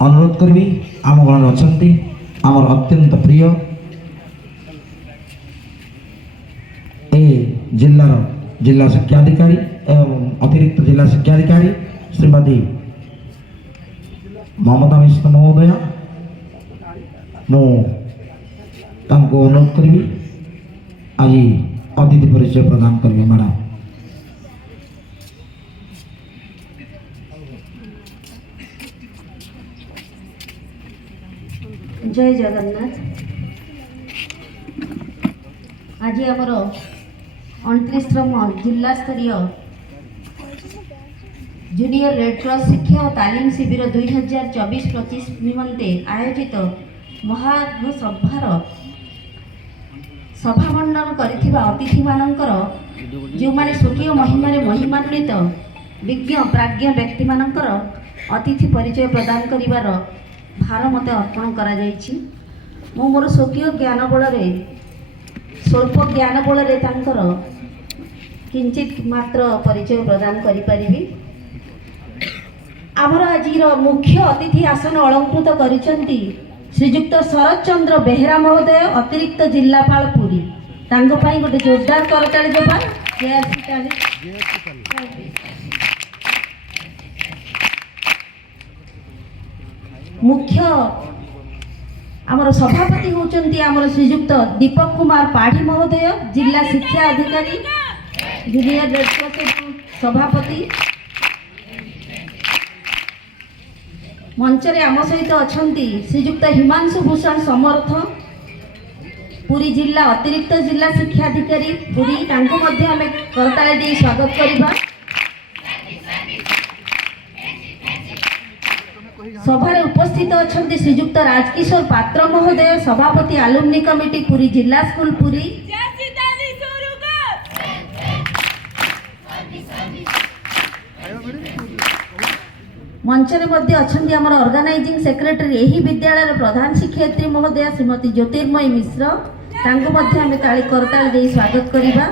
अनुरोध करी आम गण अच्छा आमर अत्यंत प्रिय ए जिल्लार जिला शिक्षाधिकारी एवं अतिरिक्त जिला शिक्षाधिकारी श्रीमती ममता मिश्र महोदय मु अनुरोध करी आज अतिथि परिचय प्रदान करी मैडम। जय जगन्नाथ। आज आमर 29तम जिला स्तरीय जूनियर रेड क्रॉस शिक्षा और तालीम शिविर 2024-25 निमंते आयोजित महासभार सभामंडन करिथिबा अतिथि मानकर जो माने स्वकीय महिमारे महिमान्वित विज्ञ प्राज्ञ व्यक्ति मानकर अतिथि परिचय प्रदान करिवार भार मते अर्पण करा जायछि। मो मोर स्वकीय ज्ञान बଳରେ स्वल्प ज्ञान बଳରେ तांकर किंचित मात्र परिचय प्रदान करि परिबी। आमर आजिर मुख्य अतिथि आसन अलंकृत करिसंती श्रीजुक्त शरद चंद्र बेहेरा महोदय अतिरिक्त जिलापाल पुरी। तांको पई गोटे जोरदार करताली देबा। मुख्य आमर सभापति होचंती आमर श्रीजुक्त दीपक कुमार पाढ़ी महोदय जिला शिक्षा अधिकारी जूनियर रेड क्रॉस सभापति। मंचरे आम सहित अछंती श्रीजुक्त हिमांशु भूषण समर्थ पुरी जिला अतिरिक्त जिला शिक्षा अधिकारी पुरी। तांको मध्य आमे करताली दे स्वागत करिबा। सभारे उपस्थित अछंती श्रीजुक्त राजकिशोर पात्र महोदय सभापति आलुमनी कमिटी पुरी जिला स्कूल पुरी। मंचरे मध्य अछंती आमर ऑर्गेनाइजिंग सेक्रेटरी एही विद्यालय प्रधान शिक्षयित्री महोदय श्रीमती ज्योतिर्मयी मिश्र। तांको मध्य आमे ताली करताली दे स्वागत करिबा।